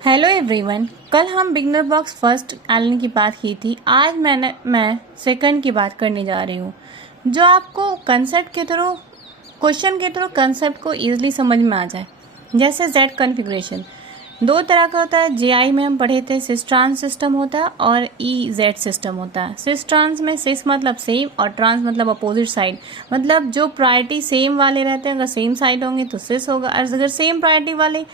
Hello everyone. कल हम beginner box first Elon की बात की थी। आज मैं सेकंड की बात करने जा रही हूँ, जो आपको कंसेप्ट के थ्रू, क्वेश्चन के थ्रू कंसेप्ट को इजीली समझ में आ जाए। जैसे जेड कॉन्फ़िगरेशन दो तरह का होता है। जेआई में हम पढ़े थे सिस ट्रांस सिस्टम होता है और ई जेड सिस्टम होता है। सिस ट्रांस में सिस मतलब सेम और ट्रांस मतलब अपोजिट साइड, मतलब जो प्रायोरिटी सेम वाले रहते हैं, अगर सेम साइड होंगे तो सिस होगा, और अगर सेम प्रायोरिटी वाले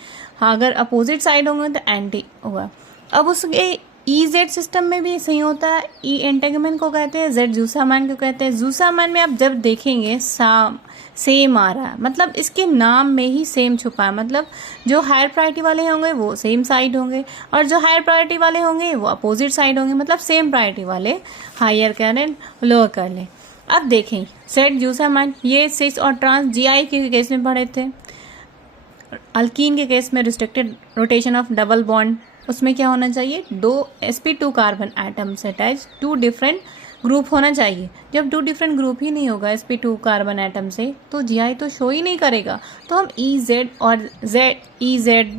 अगर अपोजिट साइड होंगे तो एंटी होगा। अब उसके ई जेड सिस्टम में भी सही होता है। ई एंटेगमेंट को कहते हैं, जेड जूसामैन को कहते हैं। जूसामैन में आप जब देखेंगे सेम आ रहा है, मतलब इसके नाम में ही सेम छुपा है, मतलब जो हायर प्रायोरिटी वाले होंगे वो सेम साइड होंगे और जो हायर प्रायोरिटी वाले होंगे वो अपोजिट साइड होंगे, मतलब सेम प्रायोरिटी वाले हायर कर लें लोअर कर लें। अब देखें जेड जूसामैन, ये सिस और ट्रांस जीआई के केस में पढ़े थे। अल्कीन के केस में restricted rotation of double bond, उसमें क्या होना चाहिए, दो sp2 कार्बन एटम से अटैच टू डिफरेंट ग्रुप होना चाहिए। जब टू डिफरेंट ग्रुप ही नहीं होगा sp2 कार्बन एटम से तो जीआई तो शो ही नहीं करेगा। तो हम ई जेड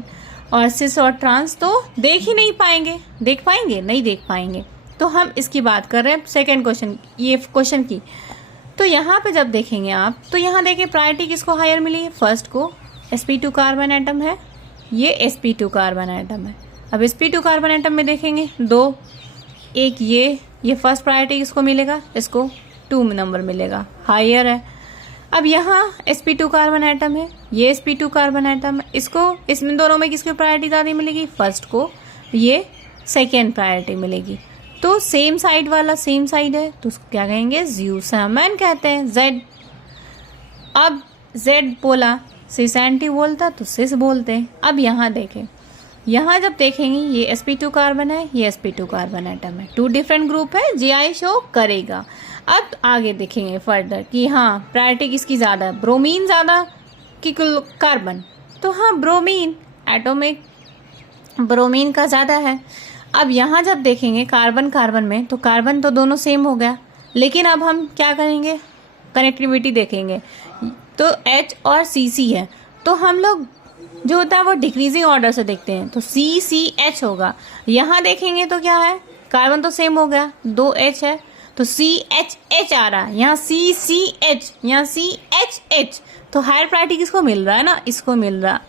और सिस और ट्रांस तो देख ही नहीं पाएंगे। देख पाएंगे? नहीं देख पाएंगे। तो हम इसकी बात कर रहे हैं सेकेंड क्वेश्चन, ये क्वेश्चन की। तो यहाँ पे जब देखेंगे आप, तो यहाँ देखिए प्रायोरिटी किसको हायर मिली है, फर्स्ट को। sp2 कार्बन एटम है, ये sp2 कार्बन एटम है। अब sp2 कार्बन एटम में देखेंगे दो, एक ये फर्स्ट प्रायोरिटी किसको मिलेगा, इसको 2 नंबर मिलेगा, हायर है। अब यहाँ sp2 कार्बन एटम है, ये sp2 कार्बन एटम है, इसको इसमें दोनों में किसकी प्रायोरिटी ज़्यादा मिलेगी, फर्स्ट को, ये सेकेंड प्रायोरिटी मिलेगी। तो सेम साइड वाला सेम साइड है तो उसको क्या कहेंगे, ज्यूसामैन कहते हैं, जेड। अब जेड बोला, सिस एंटी बोलता तो सिस बोलते हैं। अब यहाँ देखें, यहाँ जब देखेंगे ये sp2 कार्बन है, ये sp2 कार्बन एटम है, टू डिफरेंट ग्रुप है, जीआई शो करेगा। अब आगे देखेंगे फर्दर कि हाँ प्रायोरिटी किसकी ज़्यादा है, ब्रोमीन ज़्यादा कि कार्बन, तो हाँ ब्रोमीन, एटॉमिक ब्रोमीन का ज़्यादा है। अब यहाँ जब देखेंगे कार्बन कार्बन में, तो कार्बन तो दोनों सेम हो गया, लेकिन अब हम क्या करेंगे, कनेक्टिविटी देखेंगे तो H और CC है, तो हम लोग जो होता है वो डिक्रीजिंग ऑर्डर से देखते हैं, तो CCH होगा। यहाँ देखेंगे तो क्या है, कार्बन तो सेम हो गया, 2H है तो CHH आ रहा है, यहाँ CCH, यहाँ CHH, तो हायर प्रायोरिटी किसको मिल रहा है ना, इसको मिल रहा,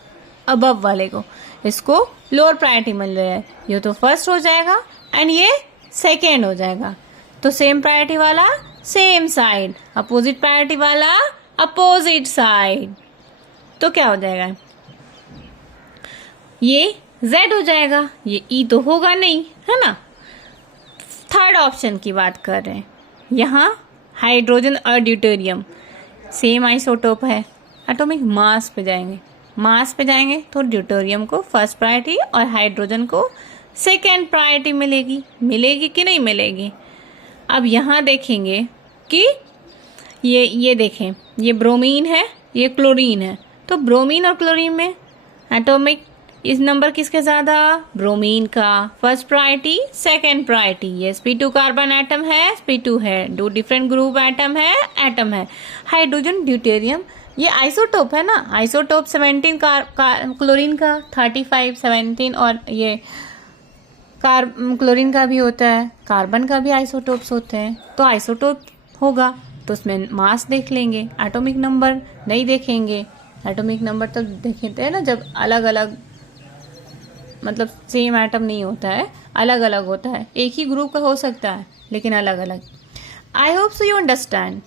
अबव वाले को, इसको लोअर प्रायोरिटी मिल रहा है। ये तो फर्स्ट हो जाएगा एंड ये सेकेंड हो जाएगा। तो सेम प्रायोरिटी वाला सेम साइड, अपोजिट प्रायोरिटी वाला अपोजिट साइड, तो क्या हो जाएगा, ये Z हो जाएगा, ये E तो होगा नहीं, है ना। थर्ड ऑप्शन की बात कर रहे हैं, यहाँ हाइड्रोजन और ड्यूटेरियम सेम आइसोटोप है, एटॉमिक मास पे जाएंगे तो ड्यूटेरियम को फर्स्ट प्रायोरिटी और हाइड्रोजन को सेकेंड प्रायोरिटी मिलेगी कि नहीं मिलेगी। अब यहाँ देखेंगे कि ये देखें, ये ब्रोमीन है, ये क्लोरीन है, तो ब्रोमीन और क्लोरीन में एटॉमिक इस नंबर किसके ज़्यादा, ब्रोमीन का, फर्स्ट प्रायोरिटी सेकेंड प्रायोरिटी। ये sp2 कार्बन एटम है, sp2 है, दो डिफरेंट ग्रुप एटम है। हाइड्रोजन ड्यूटेरियम ये आइसोटोप है ना, आइसोटोप 17 क्लोरीन का 35 17, और ये क्लोरीन का भी होता है, कार्बन का भी आइसोटोप्स होते हैं, तो आइसोटोप होगा तो उसमें मास देख लेंगे, एटॉमिक नंबर नहीं देखेंगे। एटॉमिक नंबर तो देखते हैं ना जब अलग अलग, मतलब सेम एटम नहीं होता है, अलग अलग होता है, एक ही ग्रुप का हो सकता है लेकिन अलग अलग। I hope so you understand.